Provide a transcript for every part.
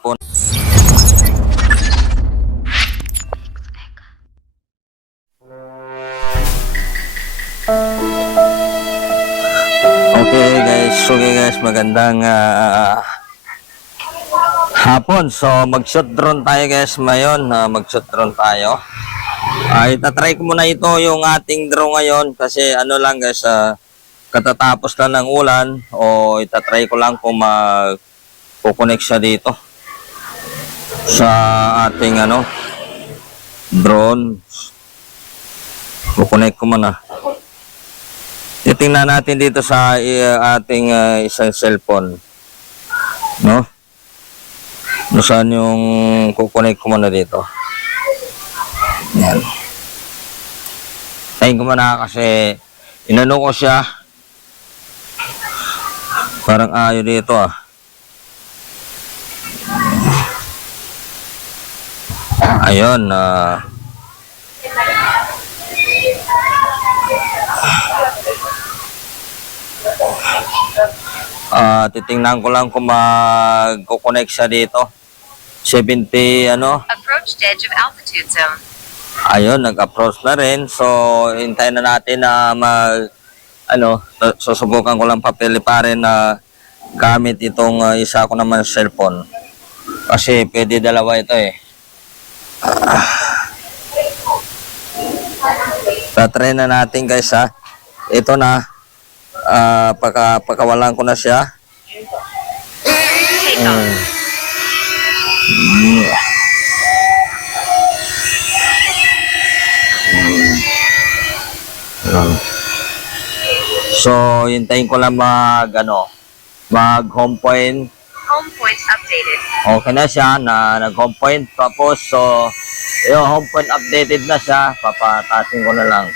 cellphone. Okay guys, magandang hapon. So mag-shoot drone tayo guys ngayon. Mag-shoot drone tayo. Itatry ko muna ito yung ating drone ngayon kasi ano lang guys, katatapos lang ng ulan, o itatry ko lang kung mag-connect siya dito sa ating drone. Kukonect ko muna. Titingnan natin dito sa ating isang cellphone, no? Saan yung kukonect ko muna dito? Yan. Tayin ko muna kasi inano ko siya. Parang ayaw dito Ayun. Titingnan ko lang kung mag-connect siya dito. 70 Approached edge of altitude zone. Ayun, nag-approach na rin. So, hintayin na natin na susubukan ko lang papiliparin na gamit itong isa ko naman cellphone. Kasi pwede dalawa ito Tatry na natin guys Ito na. Pagkawalan ko na siya. So, hintayin ko lang mag home point. Home point updated. Okay na siya nag home point. Tapos, so, yung home point updated na siya. Papatasin ko na lang.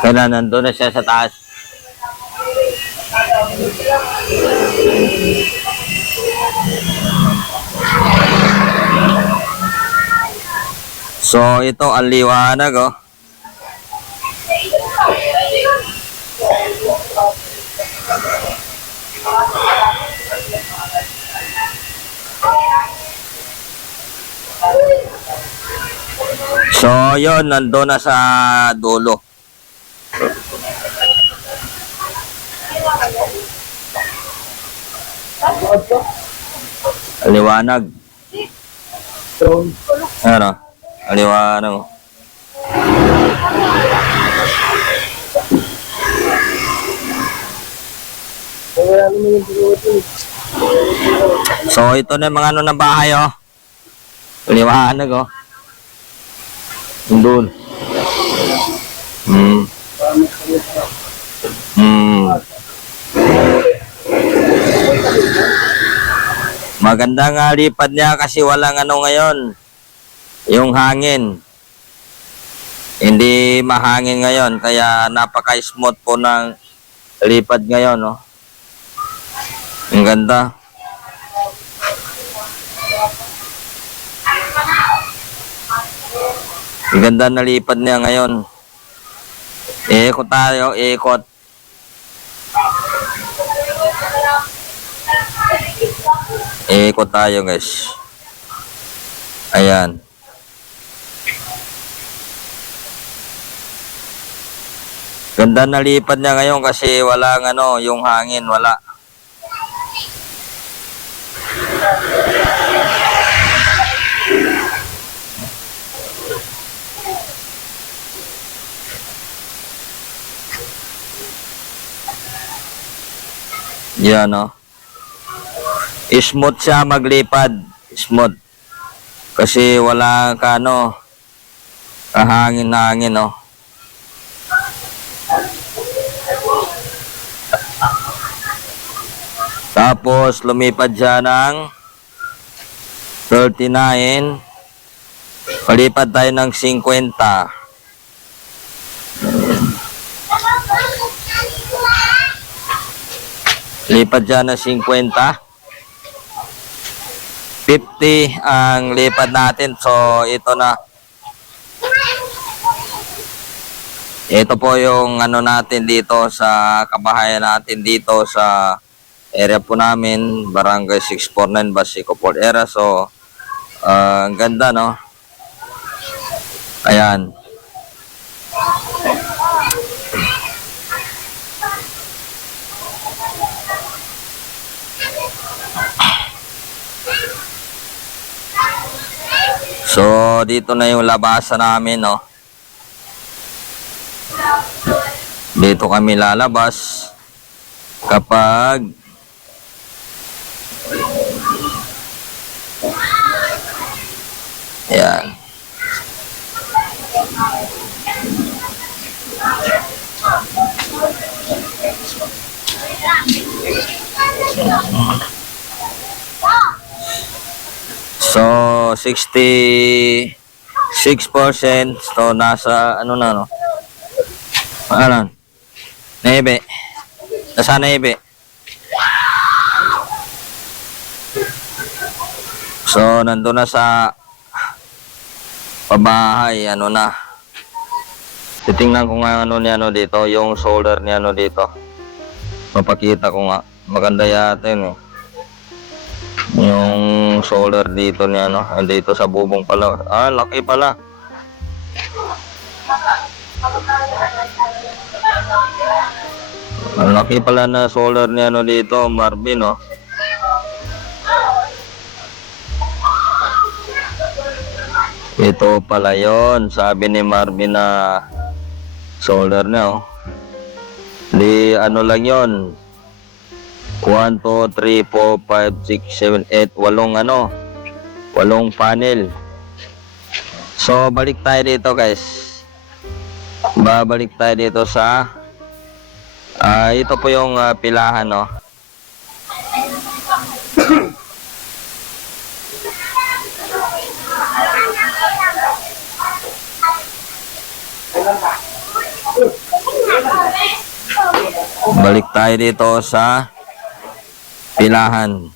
Kaya nandun na siya sa taas. So ito ang liwanag So yun, nandun na sa dulo. Liwanag. Liwanag. So ito na yung mga na bahay liwanag Doon. Maganda nga lipad niya kasi walang ngayon. Yung hangin. Hindi mahangin ngayon kaya napaka-smooth po ng lipad ngayon Ang ganda. Ang ganda na lipad niya ngayon. Ikot tayo, ikot. Ikot tayo guys. Ayan. Ganda na lipad niya ngayon kasi walang yung hangin, wala. Yan Smooth siya maglipad. Smooth. Kasi wala kahangin-hangin Tapos lumipad siya ng 39 Palipat tayo ng 50. Lipat dyan ng 50. 50 ang lipat natin. So, ito na. Ito po yung ano natin dito sa kabahayan natin dito sa area po namin, Barangay 649, Basico Port area. So, ang ganda, no? Ayan. So, dito na yung labasan namin, no? Dito kami lalabas kapag yan. So, 66%. So, nasa, ano na, no? Ano? Nebe. Nasa nebe. So, nandun na sa pabahay, ano na. Titingnan ko nga ano ni ano dito, yung solder ni ano dito. Mapakita ko nga. Maganda yata yun, eh. Yung solder dito ni ano, dito sa bubong pala. Ah, laki pala. Ang laki pala na solder ni ano dito, Marvin, oh. Ito pala yon, sabi ni Marvin na solder na, oh. Di ano lang yon. 1, 2, 3, 4, 5, 6, 7, 8, 8 ano, 8 panel. So, balik tayo dito, guys. Babalik tayo dito sa ito po yung pilahan, no. Balik tayo dito sa pilahan.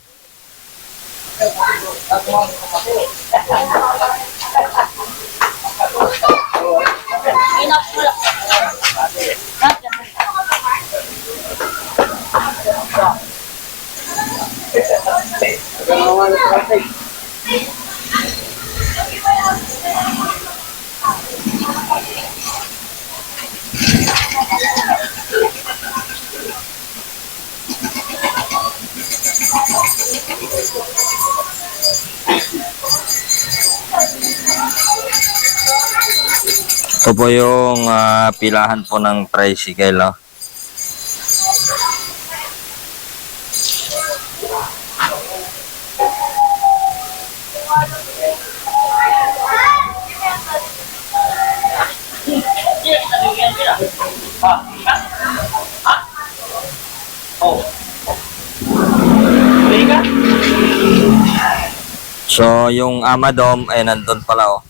Ito po yung pilahan po ng tricycle, oh. So, yung Amadom ay nandun pala, oh.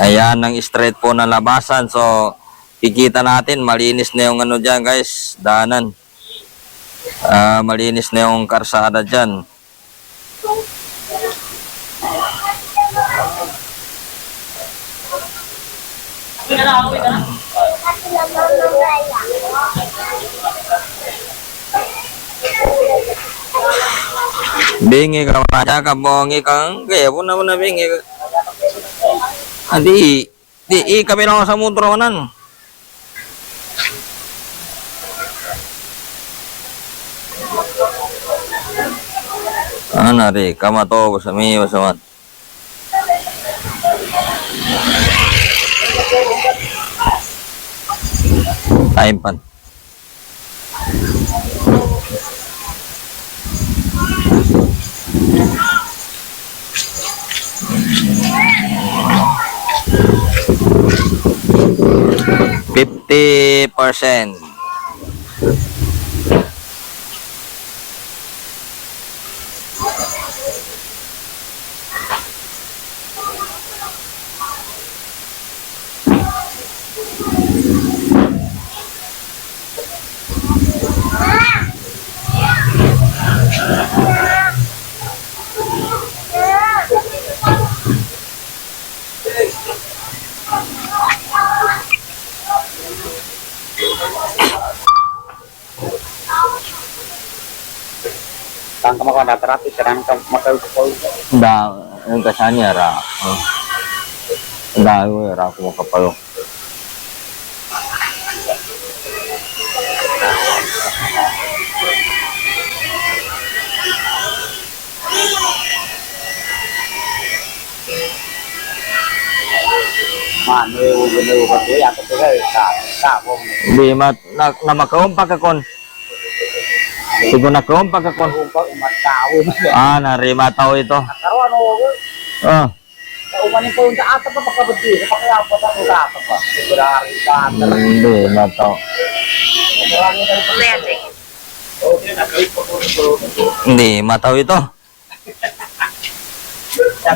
Ayan ang straight po na labasan. So, kikita natin, malinis na yung ano dyan, guys, daanan. Malinis na yung karsada dyan. Bingi ka pa, ka bongi kang, kaya po naman na bingi ka. Di kami lang sa motor manan. Nari, kama to, sa miyo, sa man. Time pan. %50. Tang ka maka naterapi kadang ka makaupo. Da, yung kasanya ra. Da, ra ako makapalo. Mano yung ko to ya ko to ka mo. Di na makaon pa kakon. Sigo na kaon pa kakon. Umpa umatao. Narima tao ito. Karon Ah, umanin po sa atap pa pagkabudi sa kaya pa sa atap pa. Sigurari ka. hindi na tao. Landing. Hindi mataw ito.